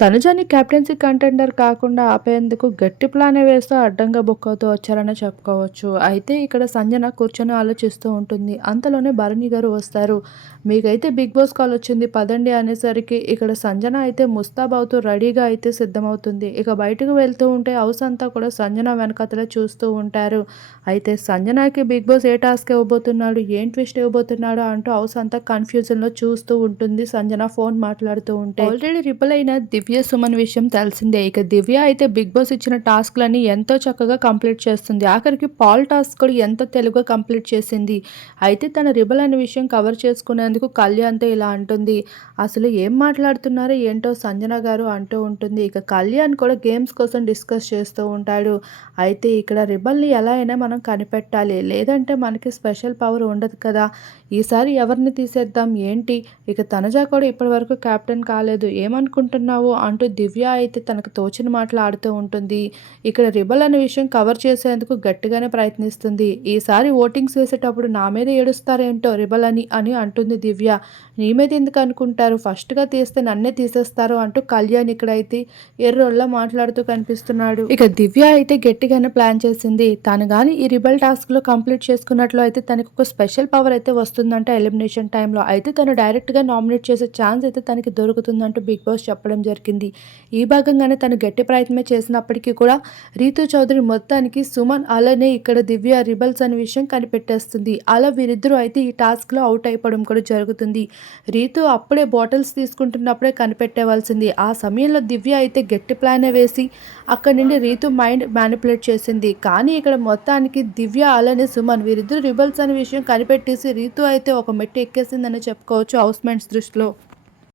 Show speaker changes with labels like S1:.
S1: తనుజాని captaincy contender కాకుండా ఆపేందుకు గట్టి ప్లానే వేస్తూ అడ్డంగా బుక్ అవుతూ వచ్చారని చెప్పుకోవచ్చు. అయితే ఇక్కడ సంజన కూర్చొని ఆలోచిస్తూ ఉంటుంది. అంతలోనే భరణి గారు వస్తారు. మీకైతే బిగ్ బాస్ కాల్ వచ్చింది పదండి అనేసరికి ఇక్కడ సంజన అయితే ముస్తాబ్ అవుతూ రెడీగా అయితే సిద్ధమవుతుంది. ఇక బయటకు వెళ్తూ ఉంటే హౌస్ అంతా కూడా సంజన వెనకతలే చూస్తూ ఉంటారు. అయితే సంజనకి బిగ్ బాస్ ఏ టాస్క్ ఇవ్వబోతున్నాడు ఏం ట్విస్ట్ ఇవ్వబోతున్నాడు అంటూ హౌస్ అంతా కన్ఫ్యూజన్లో చూస్తూ ఉంటుంది సంజన ఫోన్ మాట్లాడుతూ ఉంటే. ఆల్రెడీ రిపల్ అయిన దివ్య సుమన్ విషయం తెలిసిందే. ఇక దివ్య అయితే బిగ్ బాస్ ఇచ్చిన టాస్క్లన్నీ ఎంతో చక్కగా కంప్లీట్ చేస్తుంది. ఆఖరికి పాల్ టాస్క్ కూడా ఎంతో తెలుగుగా కంప్లీట్ చేసింది. అయితే తన రిబల్ అనే విషయం కవర్ చేసుకునేందుకు కళ్యాణ్తో ఇలా అంటుంది. అసలు ఏం మాట్లాడుతున్నారో ఏంటో సంజన గారు అంటూ ఉంటుంది. ఇక కళ్యాణ్ కూడా గేమ్స్ కోసం డిస్కస్ చేస్తూ ఉంటాడు. అయితే ఇక్కడ రిబల్ని ఎలా అయినా మనం కనిపెట్టాలి. లేదంటే మనకి స్పెషల్ పవర్ ఉండదు కదా. ఈసారి ఎవరిని తీసేద్దాం? ఏంటి? ఇక తనజా కూడా ఇప్పటివరకు కెప్టెన్ కాలేదు. ఏమనుకుంటున్నావు? అంటూ దివ్య అయితే తనకు తోచిన మాటలు ఆడుతూ ఉంటుంది. ఇక్కడ రిబల్ అనే విషయం కవర్ చేసేందుకు గట్టిగానే ప్రయత్నిస్తుంది. ఈసారి ఓటింగ్స్ వేసేటప్పుడు నా మీద ఏడుస్తారేంటో రిబల్ అని అని అంటుంది దివ్య. నీ మీద ఎందుకు అనుకుంటారు? ఫస్ట్గా తీస్తే నన్నే తీసేస్తారు అంటూ కళ్యాణ్ ఇక్కడైతే ఎర్రోళ్ళ మాట్లాడుతూ కనిపిస్తున్నాడు. ఇక దివ్య అయితే గట్టిగానే ప్లాన్ చేసింది. తను కానీ ఈ రిబల్ టాస్క్లో కంప్లీట్ చేసుకున్నట్లు అయితే తనకు ఒక స్పెషల్ పవర్ అయితే వస్తుందంట ఎలిమినేషన్ టైంలో. అయితే తను డైరెక్ట్గా నామినేట్ చేసే ఛాన్స్ అయితే తనకి దొరుకుతుందంటూ బిగ్ బాస్ చెప్పడం జరిగింది. ఈ భాగంగానే తను గట్టి ప్రయత్నమే చేసినప్పటికీ కూడా రీతు చౌదరి మొత్తానికి సుమన్ అలానే ఇక్కడ దివ్య రిబల్స్ అనే విషయం కనిపెట్టేస్తుంది. అలా వీరిద్దరూ అయితే ఈ టాస్క్లో అవుట్ అయిపోవడం కూడా జరుగుతుంది. రీతు అప్పుడే బాటిల్స్ తీసుకుంటున్నప్పుడే కనిపెట్టేవాల్సింది. ఆ సమయంలో దివ్య అయితే గట్టి ప్లానే వేసి అక్కడి నుండి రీతు మైండ్ మ్యానిపులేట్ చేసింది. కానీ ఇక్కడ మొత్తానికి దివ్య అలానే సుమన్ వీరిద్దరు రిబల్స్ అనే విషయం కనిపెట్టేసి రీతు అయితే ఒక మెట్టు ఎక్కేసిందని చెప్పుకోవచ్చు హౌస్ మేట్స్ దృష్టిలో.